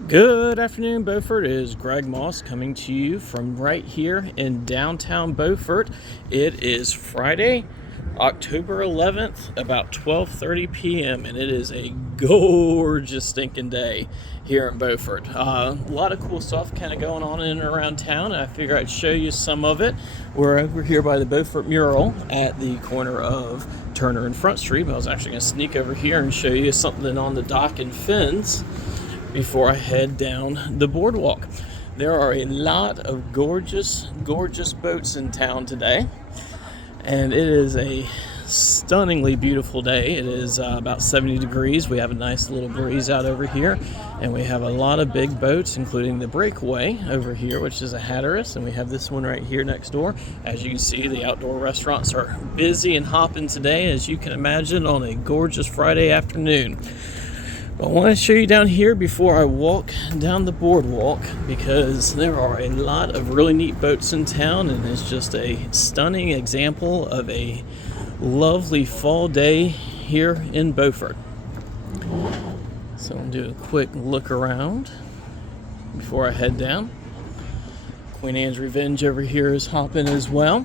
Good afternoon, Beaufort. It is Greg Moss coming to you from right here in downtown Beaufort. It is Friday, October 11th, about 12:30 p.m., and it is a gorgeous stinking day here in Beaufort. A lot of cool stuff kind of going on in and around town, and I figure I'd show you some of it. We're over here by the Beaufort mural at the corner of Turner and Front Street, but I was actually going to sneak over here and show you something on the dock and fins before I head down the boardwalk. There are a lot of gorgeous boats in town today, and it is a stunningly beautiful day. It is about 70 degrees. We have a nice little breeze out over here, and we have a lot of big boats, including the Breakaway over here, which is a Hatteras, and we have this one right here next door. As you can see, the outdoor restaurants are busy and hopping today, as you can imagine, on a gorgeous Friday afternoon. I want to show you down here before I walk down the boardwalk, because there are a lot of really neat boats in town, and it's just a stunning example of a lovely fall day here in Beaufort. So I'll do a quick look around before I head down. Queen Anne's Revenge over here is hopping as well.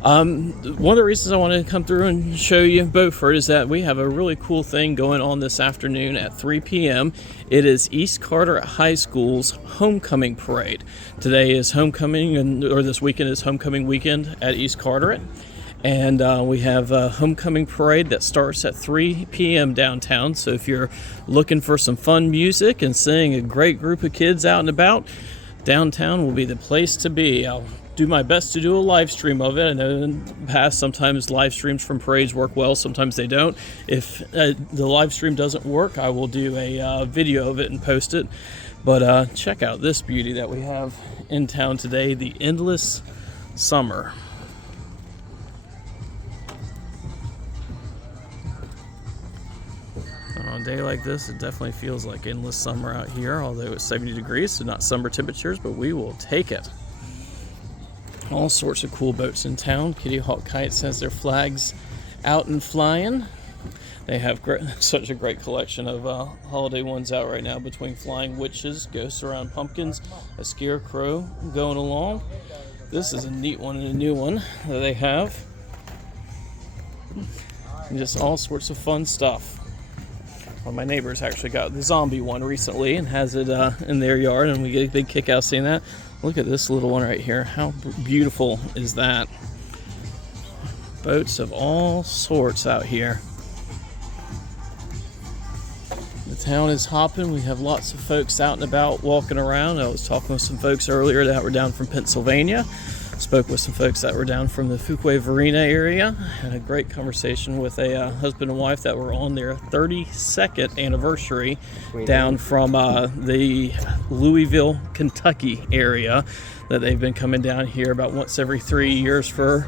One of the reasons I wanted to come through and show you Beaufort is that we have a really cool thing going on this afternoon at 3 p.m. It is East Carteret High School's homecoming parade. Today is homecoming, or this weekend is homecoming weekend at East Carteret. And we have a homecoming parade that starts at 3 p.m. downtown. So if you're looking for some fun music and seeing a great group of kids out and about, downtown will be the place to be. I'll do my best to do a live stream of it. I know in the past sometimes live streams from parades work well, sometimes they don't. If the live stream doesn't work, I will do a video of it and post it. But check out this beauty that we have in town today, the Endless Summer. On a day like this, it definitely feels like endless summer out here, although it's 70 degrees, so not summer temperatures, but we will take it. All sorts of cool boats in town. Kitty Hawk Kites has their flags out and flying. They have such a great collection of holiday ones out right now, between flying witches, ghosts around pumpkins, a scarecrow going along. This is a neat one and a new one that they have. And just all sorts of fun stuff. Well, my neighbors actually got the zombie one recently and has it in their yard, and we get a big kick out seeing that. Look at this little one right here. How beautiful is that? Boats of all sorts out here. The town is hopping. We have lots of folks out and about walking around. I was talking with some folks earlier that were down from Pennsylvania. Spoke with some folks that were down from the Fuquay-Varina area. Had a great conversation with a husband and wife that were on their 32nd anniversary down from the Louisville, Kentucky area, that they've been coming down here about once every 3 years for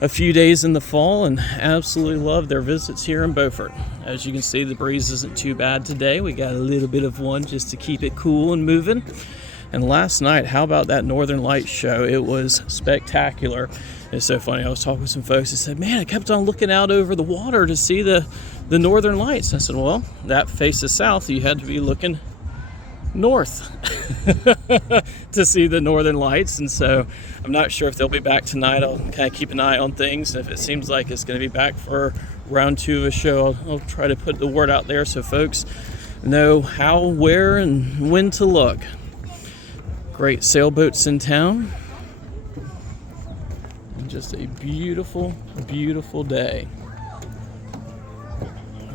a few days in the fall, and absolutely love their visits here in Beaufort. As you can see, the breeze isn't too bad today. We got a little bit of one just to keep it cool and moving. And last night, how about that Northern Lights show? It was spectacular. It's so funny. I was talking with some folks that said, man, I kept on looking out over the water to see the Northern Lights. I said, well, that faces south. You had to be looking north to see the Northern Lights. And so I'm not sure if they'll be back tonight. I'll kind of keep an eye on things. If it seems like it's going to be back for round 2 of a show, I'll try to put the word out there so folks know how, where, and when to look. Great sailboats in town. And just a beautiful, beautiful day.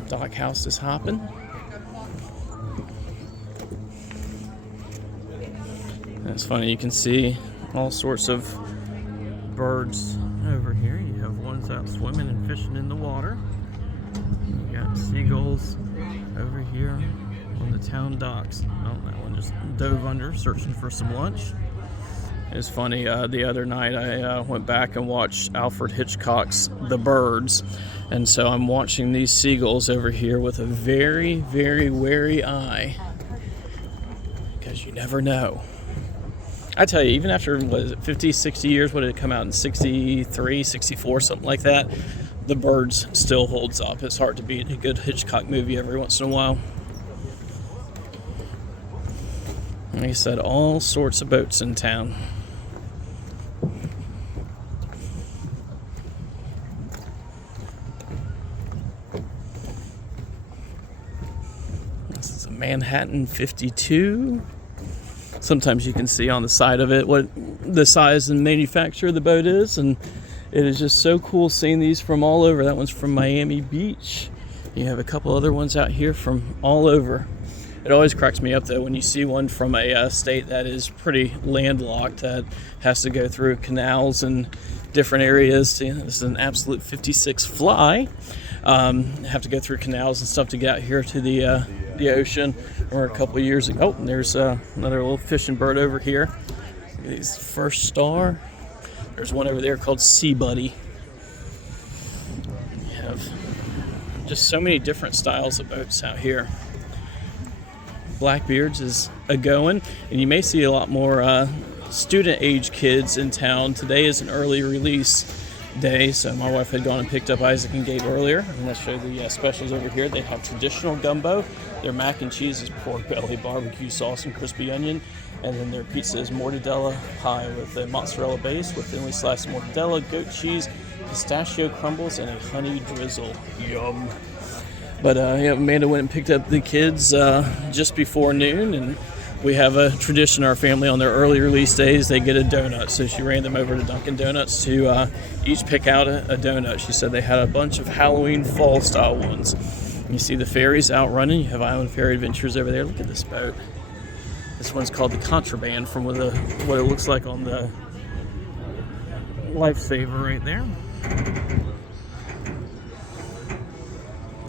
Dock house is hopping. And it's funny, you can see all sorts of birds over here. You have ones out swimming and fishing in the water. You got seagulls over here on the town docks. Oh, that one just dove under, searching for some lunch. It's funny, the other night I went back and watched Alfred Hitchcock's The Birds, and so I'm watching these seagulls over here with a very, very wary eye, because you never know. I tell you, even after, 50, 60 years, what did it come out in, 63, 64, something like that, The Birds still holds up. It's hard to beat a good Hitchcock movie every once in a while. Like I said, all sorts of boats in town. This is a Manhattan 52. Sometimes you can see on the side of it what the size and manufacture of the boat is, and it is just so cool seeing these from all over. That one's from Miami Beach. You have a couple other ones out here from all over. It always cracks me up, though, when you see one from a state that is pretty landlocked, that has to go through canals and different areas. This is an absolute 56 fly. Have to go through canals and stuff to get out here to the ocean. Or a couple of years ago, oh, there's another little fishing bird over here. He's First Star. There's one over there called Sea Buddy. You have just so many different styles of boats out here. Blackbeards is a-going, and you may see a lot more student-age kids in town. Today is an early release day, so my wife had gone and picked up Isaac and Gabe earlier. And let's show the specials over here. They have traditional gumbo. Their mac and cheese is pork belly, barbecue sauce, and crispy onion. And then their pizza is mortadella pie with a mozzarella base with thinly sliced mortadella, goat cheese, pistachio crumbles, and a honey drizzle. Yum. But yeah, Amanda went and picked up the kids just before noon, and we have a tradition in our family on their early release days. They get a donut, so she ran them over to Dunkin' Donuts to each pick out a donut. She said they had a bunch of Halloween fall style ones. You see the ferries out running. You have Island Ferry Adventures over there. Look at this boat. This one's called the Contraband, from what it looks like on the Lifesaver right there.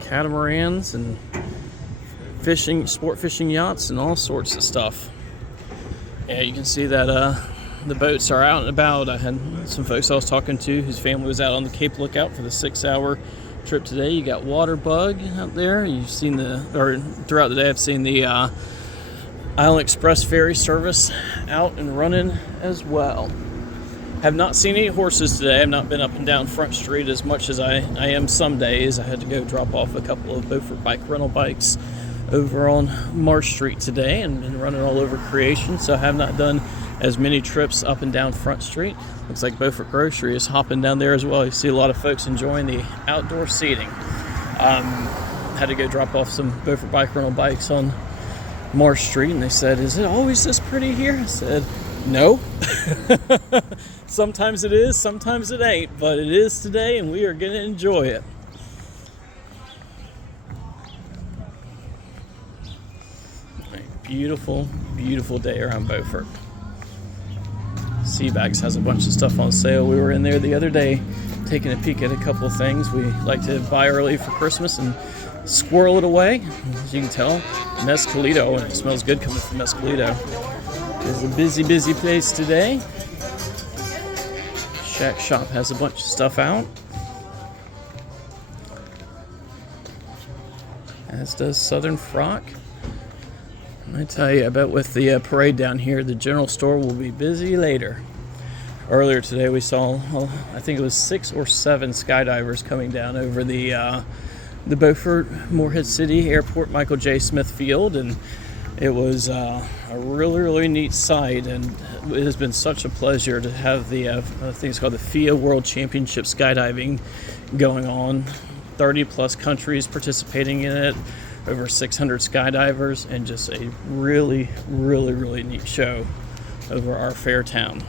Catamarans and sport fishing yachts and all sorts of stuff. Yeah, you can see that the boats are out and about. I had some folks I was talking to whose family was out on the Cape Lookout for the 6-hour trip today. You got Waterbug out there. You've seen throughout the day I've seen the Island Express ferry service out and running as well. Have not seen any horses today. I've not been up and down Front Street as much as I am some days. I had to go drop off a couple of Beaufort bike rental bikes over on Marsh Street today and been running all over Creation, so I have not done as many trips up and down Front Street. Looks like Beaufort Grocery is hopping down there as well. You see a lot of folks enjoying the outdoor seating. Had to go drop off some Beaufort bike rental bikes on Marsh Street, and they said, "Is it always this pretty here?" I said, "No." Sometimes it is, sometimes it ain't, but it is today, and we are going to enjoy it. Beautiful, beautiful day around Beaufort. Seabags has a bunch of stuff on sale. We were in there the other day taking a peek at a couple of things. We like to buy early for Christmas and squirrel it away. As you can tell, Mescalito, and it smells good coming from Mescalito. It's a busy, busy place today. Shack Shop has a bunch of stuff out, as does Southern Frock. I tell you, I bet with the parade down here, the general store will be busy later. Earlier today, we saw, I think it was 6 or 7 skydivers coming down over the Beaufort Morehead City Airport Michael J. Smith Field, and it was a really, really neat sight, and it has been such a pleasure to have the I think it's called the FIA World Championship Skydiving going on. 30 plus countries participating in it, over 600 skydivers, and just a really, really, really neat show over our fair town.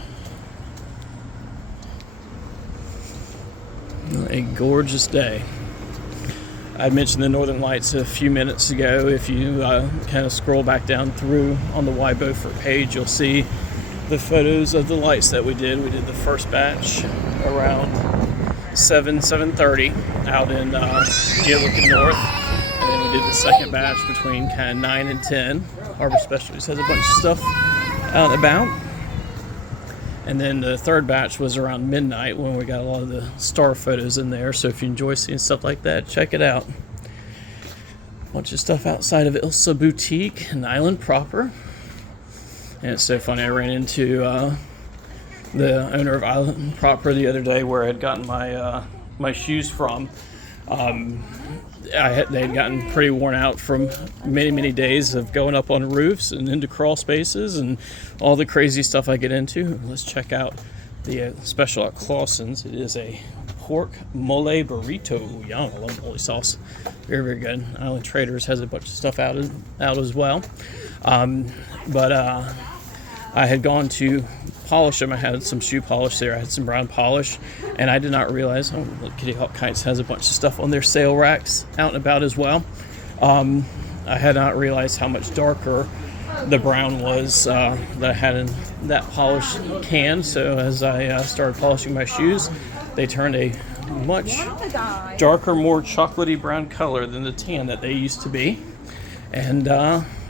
A gorgeous day. I mentioned the Northern Lights a few minutes ago. If you kind of scroll back down through on the Why Beaufort page, you'll see the photos of the lights that we did. We did the first batch around 7:30 out in Gilligan North, and then we did the second batch between kind of 9 and 10. Harbor Specialties has a bunch of stuff out and about. And then the third batch was around midnight when we got a lot of the star photos in there. So if you enjoy seeing stuff like that, check it out. A bunch of stuff outside of Ilsa Boutique and Island proper. And it's so funny, I ran into the owner of Island proper the other day where I had gotten my shoes from. they'd gotten pretty worn out from many days of going up on roofs and into crawl spaces and all the crazy stuff I get into. Let's check out the special at Clausen's. It is a pork mole burrito. Yum, I love mole sauce. Very good. Island Traders has a bunch of stuff out as well. But I had gone to polish them. I had some shoe polish there. I had some brown polish, and I did not realize, look, Kitty Hawk Kites has a bunch of stuff on their sale racks out and about as well. I had not realized how much darker the brown was that I had in that polish can. So as I started polishing my shoes, they turned a much darker, more chocolatey brown color than the tan that they used to be. And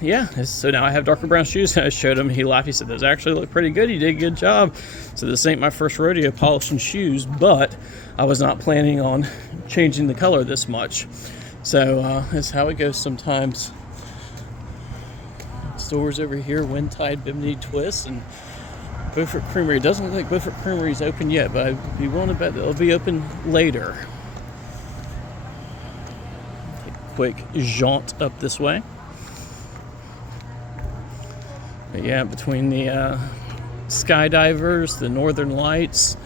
yeah, so now I have darker brown shoes. I showed him, he laughed, he said, those actually look pretty good, you did a good job. So this ain't my first rodeo polishing shoes, but I was not planning on changing the color this much. So that's how it goes sometimes. Stores over here, Windtide, Bimini Twist, and Beaufort Creamery. It doesn't look like Beaufort Creamery is open yet, but I'd be willing to bet they'll be open later. Take a quick jaunt up this way. But yeah, between the skydivers, the northern lights,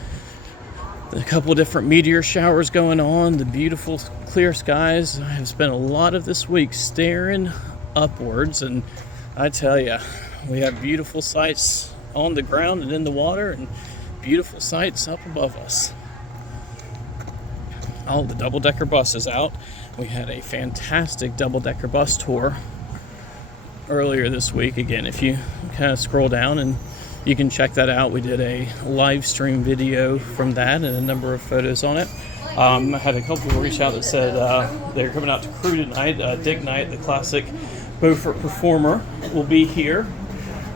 a couple of different meteor showers going on, the beautiful clear skies, I have spent a lot of this week staring upwards, and I tell you, we have beautiful sights on the ground and in the water, and beautiful sights up above us. Oh, the double-decker bus is out. We had a fantastic double-decker bus tour earlier this week. Again, if you kind of scroll down, and you can check that out. We did a live stream video from that and a number of photos on it. I had a couple people reach out that said they're coming out to Crew tonight. Dick Knight, the classic Beaufort performer, will be here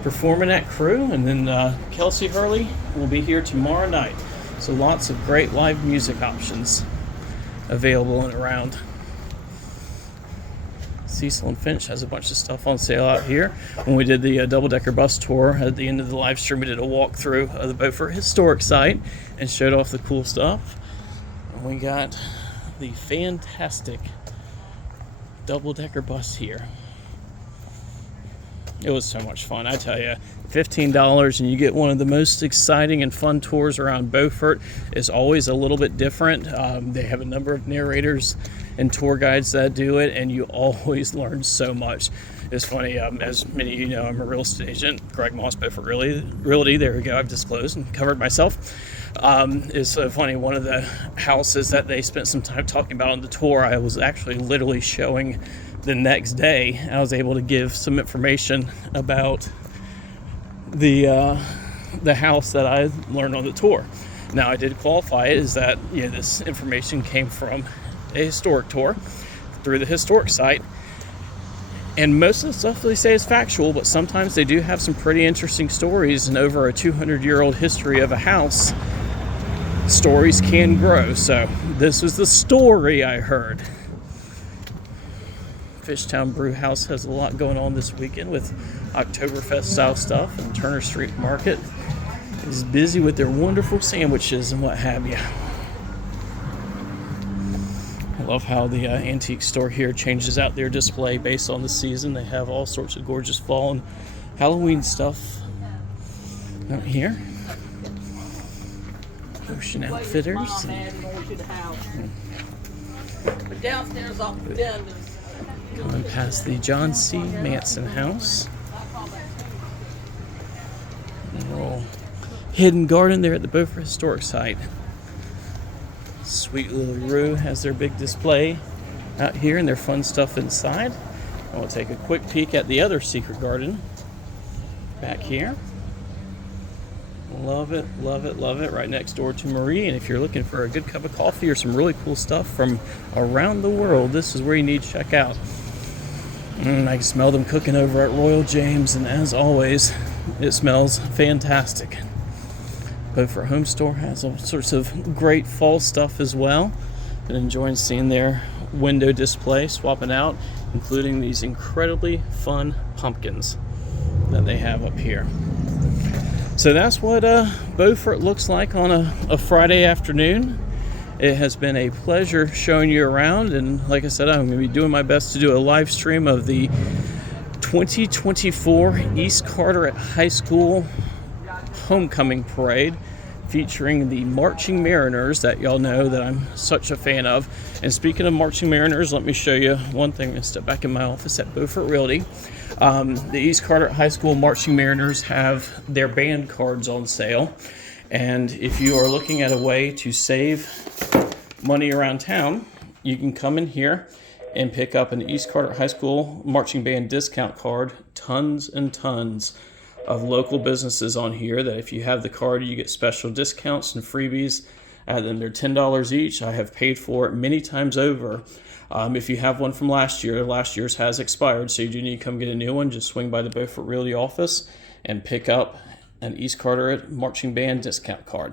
performing at Crew, and then Kelsey Hurley will be here tomorrow night. So lots of great live music options available and around. Cecil and Finch has a bunch of stuff on sale out here. When we did the double-decker bus tour, at the end of the live stream, we did a walkthrough of the Beaufort Historic Site and showed off the cool stuff. And we got the fantastic double-decker bus here. It was so much fun, I tell you. $15 and you get one of the most exciting and fun tours around Beaufort. Is always a little bit different. They have a number of narrators and tour guides that do it, and you always learn so much. It's funny, as many of you know, I'm a real estate agent, Greg Moss, Beaufort Realty. There we go, I've disclosed and covered myself. It's so funny, one of the houses that they spent some time talking about on the tour, I was actually literally showing the next day. I was able to give some information about the house that I learned on the tour. Now, I did qualify it as that, you know, this information came from a historic tour through the historic site, and most of the stuff they say is factual, but sometimes they do have some pretty interesting stories, and over a 200-year-old history of a house, stories can grow. So this was the story I heard. Fishtown Brew House has a lot going on this weekend with Oktoberfest style stuff, and Turner Street Market is busy with their wonderful sandwiches and what have you. I love how the antique store here changes out their display based on the season. They have all sorts of gorgeous fall and Halloween stuff out here. Ocean Outfitters. Going past the John C. Manson house. A little hidden garden there at the Beaufort Historic Site. Sweet Little Roo has their big display out here and their fun stuff inside. And we'll take a quick peek at the other secret garden back here. Love it, love it, love it. Right next door to Marie. And if you're looking for a good cup of coffee or some really cool stuff from around the world, this is where you need to check out. I can smell them cooking over at Royal James, and as always, it smells fantastic. Beaufort Home Store has all sorts of great fall stuff as well. Been enjoying seeing their window display, swapping out, including these incredibly fun pumpkins that they have up here. So that's what Beaufort looks like on a Friday afternoon. It has been a pleasure showing you around, and like I said, I'm going to be doing my best to do a live stream of the 2024 East Carteret High School Homecoming Parade, featuring the Marching Mariners that y'all know that I'm such a fan of. And speaking of Marching Mariners, let me show you one thing. I step back in my office at Beaufort Realty. The East Carteret High School Marching Mariners have their band cards on sale. And if you are looking at a way to save money around town, you can come in here and pick up an East Carteret High School Marching Band discount card. Tons and tons of local businesses on here that if you have the card, you get special discounts and freebies. And they're $10 each. I have paid for it many times over. If you have one from last year's has expired, so you do need to come get a new one. Just swing by the Beaufort Realty office and pick up an East Carteret Marching Band discount card.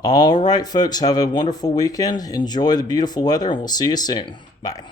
All right, folks, have a wonderful weekend. Enjoy the beautiful weather, and we'll see you soon. Bye.